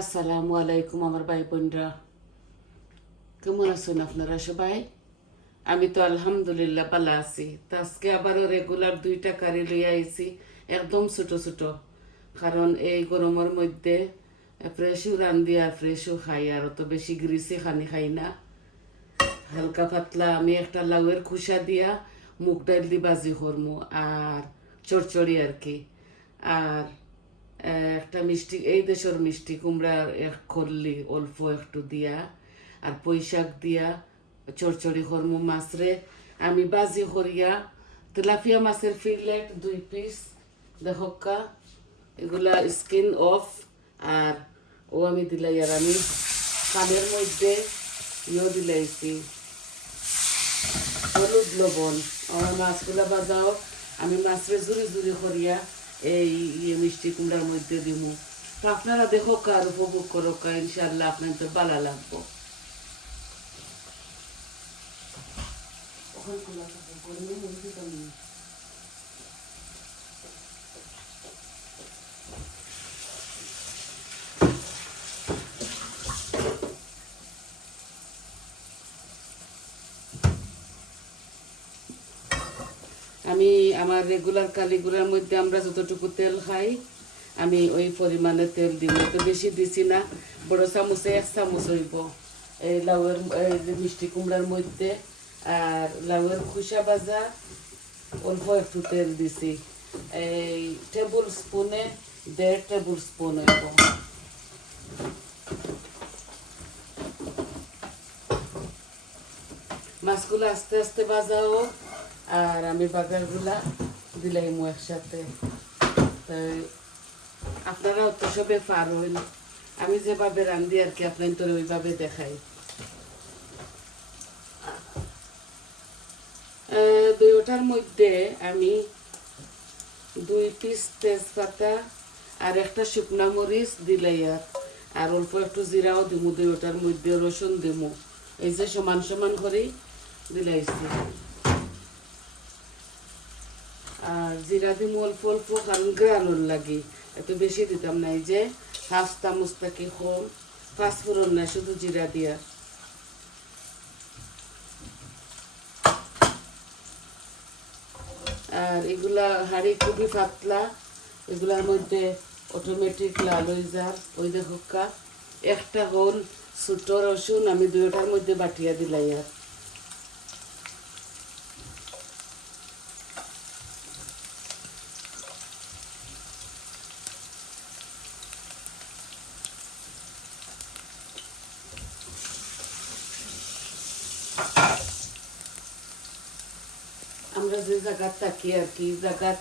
আসসালামু আলাইকুম আমার ভাই বোনরা। কেমন আছেন আপনারা সবাই? আমি তো আলহামদুলিল্লাহ ভালো আছি। তো আজকে আবারও রেগুলার দুইটা কারি লইয়া আইছি, একদম ছোট ছোট। কারণ এই গরমের মধ্যে ফ্রেশও রান্ধি আর ফ্রেশও খাই, আর অত বেশি গ্রিসে খানি খাই না। হালকা পাতলা, আমি একটা লাউয়ের খুসা দিয়া মুগ ডাল দি বাজি করমু, আর চড়চড়ি আর কি। আর একটা মিষ্টি, এই দেশের মিষ্টি কুমড়ার এক করলি অল্প একটু দিয়া, আর পৈশাক দিয়া চড়চড়ি করমু মাছরে। আমি বাজি করিয়া তেলাপিয়া মাছের ফিলেট দুই পিস দেখকা এগুলা স্কিন অফ আর ও আমি দিলাই, আর আমি কানের মধ্যে ইয়েও দিলাইছি হলুদ লবণ। আমার মাছগুলা বাজাও, আমি মাছরে জুরি জুরি করিয়া এই মিষ্টি কুমড়ার মধ্যে দিব তো আপনারা দেখো কার উপভোগ করো কা ইনশাল্লাহ তো ভালো লাগবো খোলা থাকে, গরমে মুরগি তো নেই। আমি আমার রেগুলার কালিগুলার মধ্যে আমরা যতটুকু তেল খাই, আমি ওই পরিমাণে তেল দিব। তো বেশি দিছি না, বড় চামচে এক চামচ হইব। এই লাউয়ের মিষ্টি কুমড়ার মধ্যে আর লাউয়ের খুসা ভাজা, অল্প একটু তেল দিছি। এই টেবিল স্পুনে দেড় টেবিল স্পুন হইব। মাছগুলো আস্তে আস্তে বাজাও আর আমি বাগারগুলা দিলাইমু একসাথে। তাই আপনারাও তো সবে পার হইল। আমি যেভাবে রান্ধি আর কি আপনার তোর ওইভাবে দেখাই। আহ, দুইটার মধ্যে আমি দুই পিস তেজপাতা আর একটা শুকনা মরিচ দিলাই আর আর অল্প একটু জিরাও দিমু দুইটার মধ্যে রসুন দিমু। এই যে সমান সমান করে দিলাইছি। জিরা দিমু অল্প অল্প কারণ গ্রানোর লাগে। এত বেশি দিতাম না, এই যে হাফ চামচ থেকে কম পাঁচ ফোড়ন না শুধু জিরা দিয়া। আর এগুলা হাড়ি খুবই পাতলা, এগুলার মধ্যে অটোমেটিক লাল হয়ে যায় ওই দেখো একটা হল, ছোট রসুন আমি দুইটার মধ্যে বাটিয়া দিলাই আর আমরা যে জায়গাত থাকি আর কি জায়গাত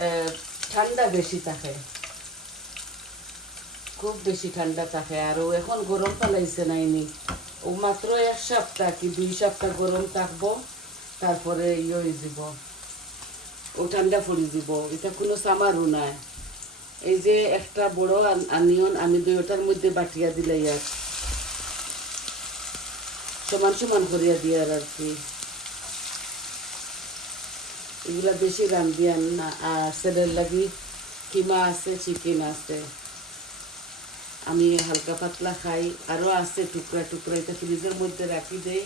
আহ, ঠান্ডা বেশি থাকে। খুব বেশি ঠান্ডা থাকে। আর এখন গরম পালাইছে নাইনি ও মাত্র এক সপ্তাহ কি দুই সপ্তাহ গরম থাকব তারপরে ইয়ে হয়ে যাব। ও ঠান্ডা পড়ে যাব। এটা কোনো সামারও নাই। এই যে একটা বড় আন- আনিয়ন আমি দুইটার মধ্যে বাটিয়া দিলাই আর সমান সমান করিয়া দিয়ার আর কি। এগুলা বেশি রান্ধি না। আর ছেলের লাগি কিমা আছে চিকেন আছে। আমি হালকা পাতলা খাই। আরও আছে টুকরা টুকরা, এটা ফ্রিজের মধ্যে রাখি দেই।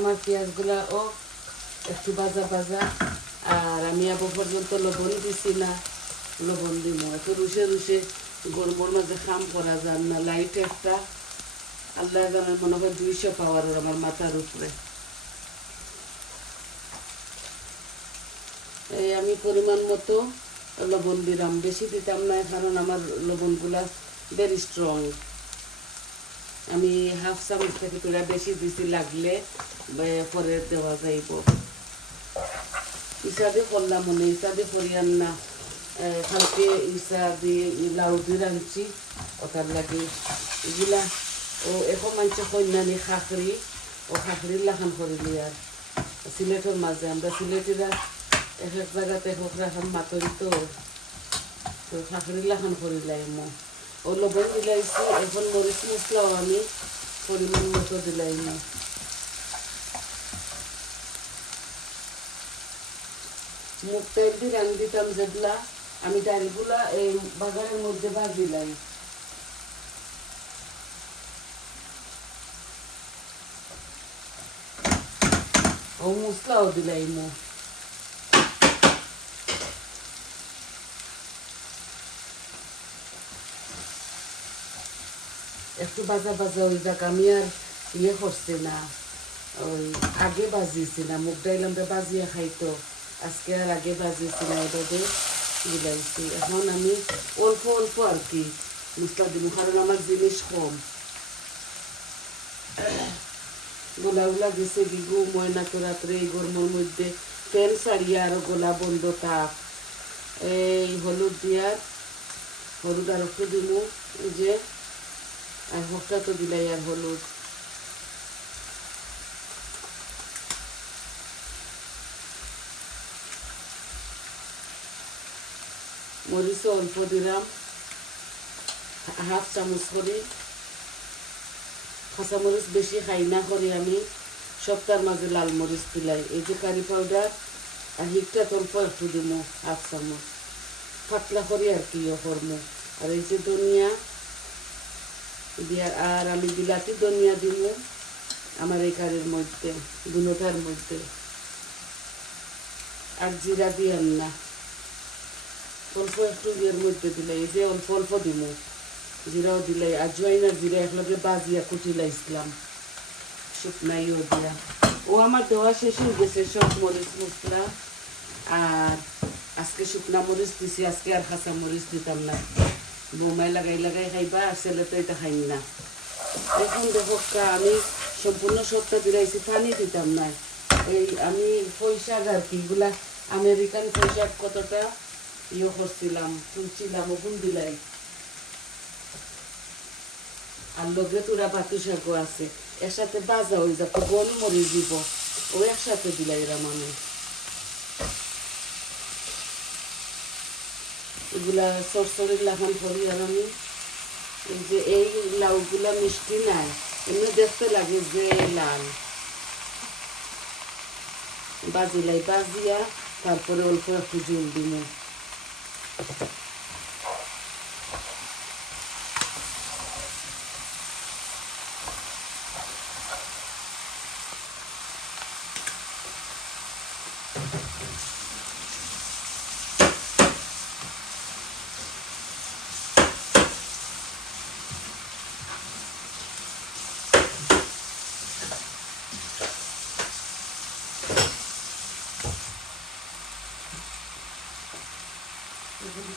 আমার পেঁয়াজগুলা ও একটু বাজা বাজা আর আমি আবু পর্যন্ত লবণ দিছি না, লবণ দিব একটু রুষে রুষে গরমের মাঝে খাম করা যান না লাইট একটা। আল্লাহ জানার মনে হয় দুইশো পাওয়ারের আমার মাথার উপরে। এই আমি পরিমাণ মতো লবণ দিলাম। বেশি দিতাম না কারণ আমার লবণগুলা ভেরি স্ট্রং আমি হাফ চামচ থেকে তোরা বেশি দিছি, লাগলে পরে দেওয়া যাইব। ইসাদে করলাম মনে, ইসাদে করিয়ান না। কালকে দিয়ে লাউ দিয়ে রাঁধছি, ওটার লাগে এগুলা। ও, এখন মানুষ কন্যানি খাখরি ও খাখরির লাখান করিলি আর। সিলেটের মাঝে, আমরা সিলেটিরা এক এক জায়গাতে এক রাখান মাতরি তো। তো খাখরির লাখান করিলাই মো ও। লবণ দিলাইছি, এখন মরিচ মশলাও আমি পরিমাণ মতো দিলাই না মুখ টাইপ দিয়ে রান দিতাম যেগুলা আমি ডালগুলা এই বাগানের মধ্যে ভাজিলাই ও মশলাও দিলাই মো। একটু বাজা বাজা ওই যাক, আমি আর ইয়ে করছি না, ওই আগে বাজিয়েছি না মুগ ডাইল আমরা বাজিয়ে খাইতো। আজকে আর আগে বাজিয়েছি না এভাবে। মিলাইছি এখন আমি অল্প অল্প আর কি। মশলা দিব কারণ আমার জিনিস কম। গোলা গুলা গেছে বিগু ময়না তো রাত্রে এই গরমের মধ্যে ফ্যান সারিয়া আর গোলা বন্ধ তাপ এই হলুদ দিয়ার হলুদ আর একটু দিব যে, আর হোকটা তো দিলাই আর হলুদ। মরিচও অল্প দিলাম হাফ চামচ করে কাঁচা মরিচ বেশি খাই না করে আমি সপ্তাহের মাঝে লাল মরিচ দিলাই এই যে কারি পাউডার আর হিকটা অল্প একটু দিব হাফ চামচ পাতলা করে আর কি করব আর এই যে ধনিয়া দিয়ার আর আমি বিলাতি ধনিয়া দিব আমার এই কারির মধ্যে দুটার মধ্যে। আর জিরা দিয়ান না। অল্প একটু ইয়ের মধ্যে দিলে, এই যে অল্প অল্প দিব জিরাও দিলে, আর জয়না জিরা একলগে বাজিয়া কুটিলা ইসলাম। শুকনাইও দিয়া। ও আমার দেওয়া শেষ হয়ে গেছে, সব মরিচ মশলা আর আজকে শুকনা মরিচ দিছি, আজকে আর কাঁচা মরিচ দিতাম না। বোমাই লাগাই লাগাই খাইবা, আর ছেলে তো এটা খাই না। এখন দেখো আমি সম্পূর্ণ সবটা দিলাইছি, পানি দিতাম না। এই আমি পয়সা আর কি, এগুলা আমেরিকান পয়সা কতটা? ইয়ে করছিলাম তুলছিলাম ওগুন দিলাই আর লগে তোরা বাতু শাকও আছে এর সাথে বাজা হয়ে যাবে দিব ও একসাথে দিলাই এরা মানুষ এগুলা সরসরি লাগান করি আর আমি যে এই লাউগুলা মিষ্টি নাই এমনি দেখতে লাগে যে লাল বাজিলাই বাজিয়া তারপরে অল্প একটু জল দিব Thank you.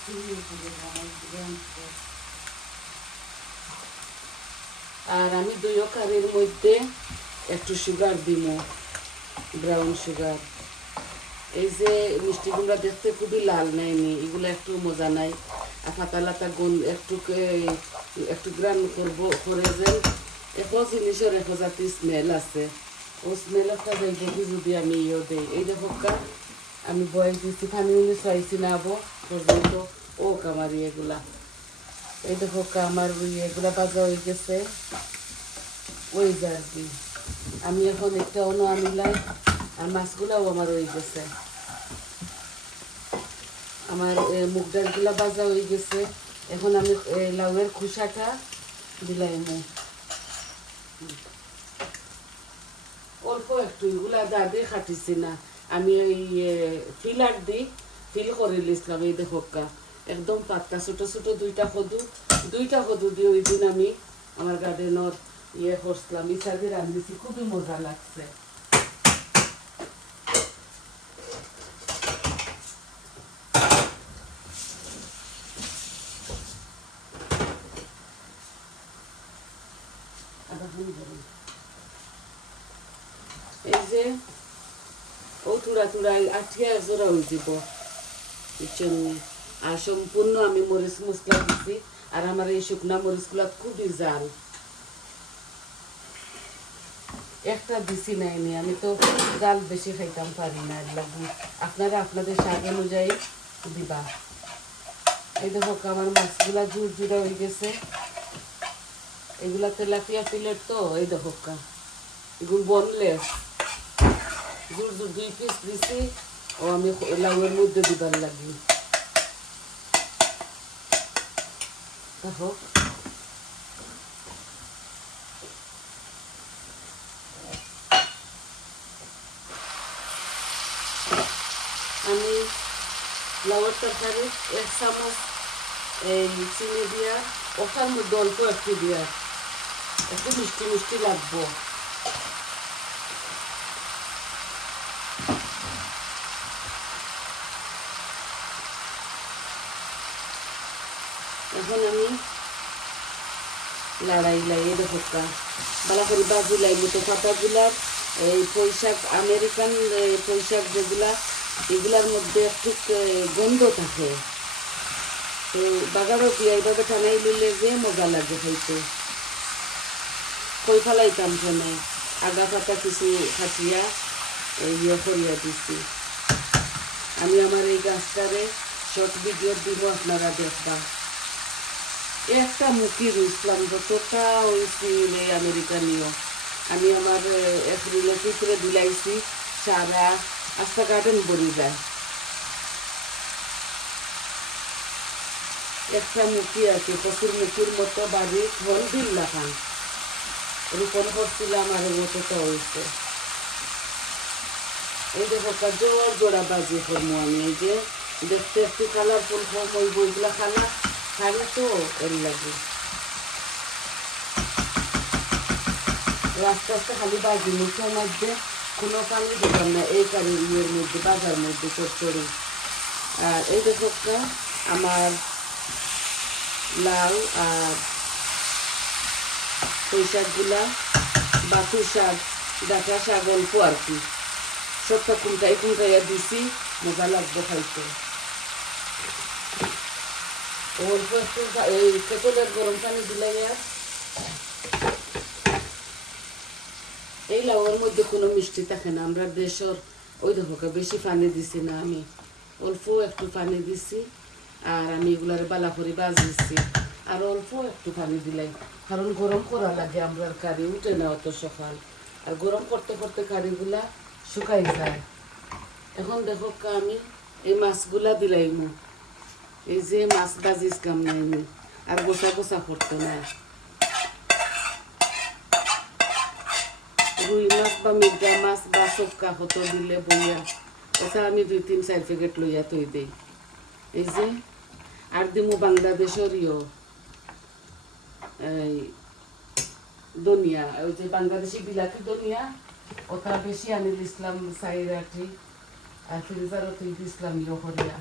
আর আমি দুই কারির মধ্যে একটু সুগার দিব ব্রাউন সুগার এই যে মিষ্টিগুলো দেখতে খুবই লাল নেয়নি এগুলো একটু মজা নাই। আর পাতা লাতা একটু একটু গ্রান করব, করে যে একো জিনিসের একো জাতি স্মেল আছে। ও স্মেল একটা যাইব কি যদি আমি ইয়ে দিই। এই দেখো আমি বয়েল দিচ্ছি পানি চাইছি না আবো পর্যন্ত ও কামারি এগুলা এই দেখো আমার এগুলা বাজা হয়ে গেছে। ওই যে আর আমি এখন একটা অন্য আনিলাই আর মাছগুলাও আমার হয়ে গেছে। আমার মুগ ডালগুলা বাজা হয়ে গেছে। এখন আমি লাউয়ের খোসাটা দিলাই মু অল্প একটু, এগুলা দাদে খাটিছি না, আমি ওই ফিলার দিই। ফিল করে লিসলাম এই দেখো একদম পাতলা ছোট ছোট দুইটা সদু দুইটা সদু দিয়ে ওই দিন আমি আমার গার্ডেনর ইয়ে করছিলাম ইচ্ছা দিয়ে রান্ধিছি খুবই মজা লাগছে। এই যে ও থোড়া থোড়া আঠিয়া জোড়া হয়ে যাব জন্য আর সম্পূর্ণ আমি মরিচ মশলা দিছি, আর আমার এই শুকনা মরিচগুলা খুবই জাল। একটা দিছি নাই নি আমি তো জাল বেশি খাইতাম, পারি না এগুলা আপনারা আপনাদের স্বাদ অনুযায়ী দিবা। এই দেখো, আমার মাছগুলা জুর জুড়ে হয়ে গেছে। এগুলা তেলাপিয়া ফিলের তো, এই দেখো, এগুলো বনলেস জুর জুর দুই পিস দিছি। ও, আমি লাউয়ের মধ্যে দিবার লাগি। দেখো আমি লাউয়ের তরকারি এক চামচ, এই চিনি দিয়া, ওটার মধ্যে অল্প একটু দিয়া, একটু মিষ্টি মিষ্টি লাগবো এখন আমি লড়াই লাই দেখো কা বালা করে বাজু লাগবে তো পাতাগুলার এই পৈশাক আমেরিকান পৈশাক যেগুলা, এগুলার মধ্যে একটু গন্ধ থাকে। তো বাগারও কি, এইভাবে টানাই নিলে যে মজা লাগে খাইতে কই ফেলাইতাম ফোনে। আগা পাতা কিছু খাটিয়া ইয়ে করিয়া দিছি। আমি আমার এই গাছটারে শর্ট ভিডিও দিব, আপনারা দেখবা। একটা মুখি রুইছিলাম, যতটা হয়েছিল এই আমেরিকানীয় আমি আমার এক রিলেটিভরে দিলাইছি, সারা আস্তা গার্ডেন ভরি যায়। একটা মুখি আছে পশুর মুখির মতো বাড়ি, ঘর দিন লাখান রোপণ করছিলাম আর মতোটা হয়েছে। এই দেখো জোর জোড়া বাজি করব আমি, এই যে দেখতে একটু কালারফুল ওই বইগুলা খালা খালে তো, এর লাগে। আস্তে আস্তে খালি বাজি, মুখের মধ্যে কোনো পানি দিতাম না, এই কারি ইয়ের মধ্যে, বাজার মধ্যে চচ্চড়ি। আর এই দেখো একটা আমার লাউ আর পুঁই শাকগুলা বাথু শাক, ডাটা শাক অল্প আর কি। সবটা কুমটাই কুমটাইয়া দিছি, মজা লাগবে খাইতে। অল্প গরম পানি দিলে এই লাউয়ের মধ্যে কোনো মিষ্টি থাকে না আমরা দেশের ওই দেখো বেশি পানি দিছি না আমি অল্প একটু পানি দিছি আর আমি এগুলার বালা করে বাজিছি আর অল্প একটু পানি দিলাই কারণ গরম করা লাগে আমরা কারি উঠে না অত সকাল আর গরম করতে করতে কারিগুলা শুকাই যায় এখন দেখো আমি এই মাছগুলা দিলাইমু। এই যে মাছ বাজিস কাম নাইমু আর গোসা গোসা করতে না রুই মাছ বা মির্গা মাছ বা চক্কা হতো দিলে বইয়া ওটা আমি দুই তিন চার প্যাকেট লইয়া তৈ দেই এই যে আর দিমু বাংলাদেশের ইয় এই দনিয়া ওই যে বাংলাদেশি বিলাতি দনিয়া ওটা বেশি আনি দিছিলাম সাইরাটি আর ফ্রিজারও তুই দিছিলাম ইয়ে করিয়া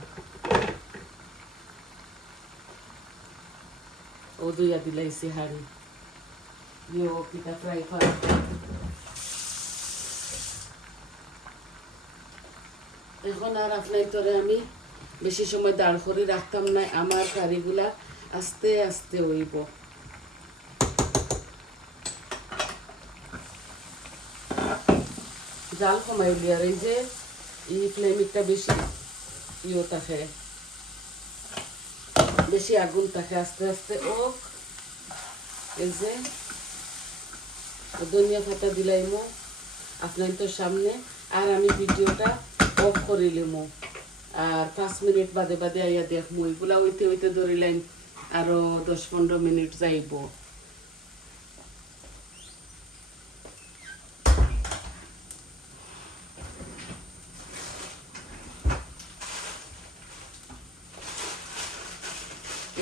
ও দুইয়া দিলাইছি হাড়ি ইয়ে ও পিঠা ফ্রাই করা এখন আর আপনার তোরে আমি বেশি সময় দাঁড় করে রাখতাম না, আমার কারিগুলা আস্তে আস্তে হইব। জাল কমাইলি আর এই যে ই ফ্লেমিকটা বেশি ইয়ে থাকে বেশি আগুন থাকে, আস্তে আস্তে ও এই যে ধনিয়া পাতা দিলাইমো আপনার তো সামনে, আর আমি ভিডিওটা অফ করে লিমো আর পাঁচ মিনিট বাদে বাদে আইয়া দেখমো, এগুলা হইতে হইতে ধরিলাম আরও দশ পনেরো মিনিট যাইব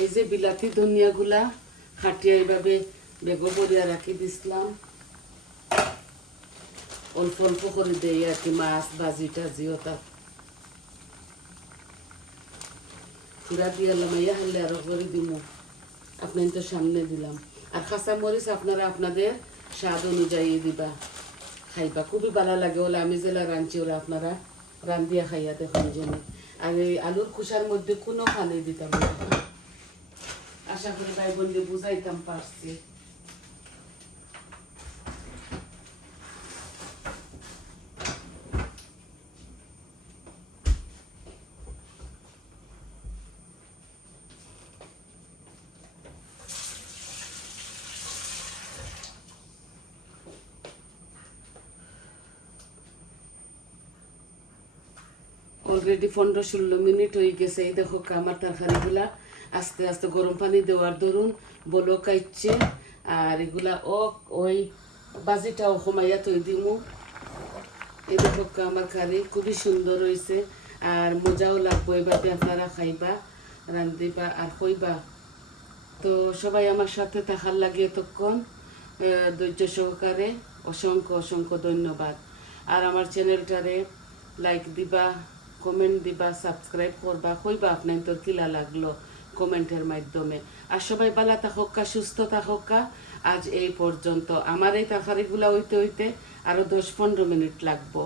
এই যে বিলাতি ধনিয়াগুলা খাটিয়া এইভাবে বেগর করিয়া রাখি দিছিলাম। অল্প অল্প করে দেই আর কি মাছ, ভাজি টাজি ওটা পুরা দিয়ে লামাইয়া হারলে আরও করে দিমু। আপনার তো সামনে দিলাম। আর খাসা মরিচ আপনারা আপনাদের স্বাদ অনুযায়ী দিবা। খাইবা। খুবই ভালো লাগে ওলা। আমি যেলা রাঁধছি ওরা আপনারা রান্ধিয়া খাইয়া দেখুন জেনে আর এই আলুর খুসার মধ্যে কোনো পানি দিতাম না আশা করি ভাই বন্ধু বুঝাইতাম পারছি। অলরেডি পনেরো ষোলো মিনিট হয়ে গেছে, এই দেখো কামার তরকারিগুলা। আস্তে আস্তে গরম পানি দেওয়ার দরুন, বলো কাইচ্ছে আর এগুলা ও, ওই বাজিটাও কমাইয়া তৈ দিমু। এই দেখো আমার কারি খুবই সুন্দর হয়েছে আর মজাও লাগবো এভাবে আপনারা খাইবা, রান্ধিবা আর কইবা তো সবাই আমার সাথে থাকার লাগে এতক্ষণ ধৈর্য সহকারে, অসংখ্য অসংখ্য ধন্যবাদ। আর আমার চ্যানেলটারে লাইক দিবা, কমেন্ট দিবা, সাবস্ক্রাইব করবা কইবা আপনার তোর কিলা লাগল। কমেন্টের মাধ্যমে। আর সবাই ভালো থাকা সুস্থ থাকা আজ এই পর্যন্ত। আমার এই তরকারিগুলা হইতে হইতে আরও দশ পনেরো মিনিট লাগবো।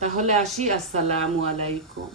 তাহলে আসি, আসসালামু আলাইকুম।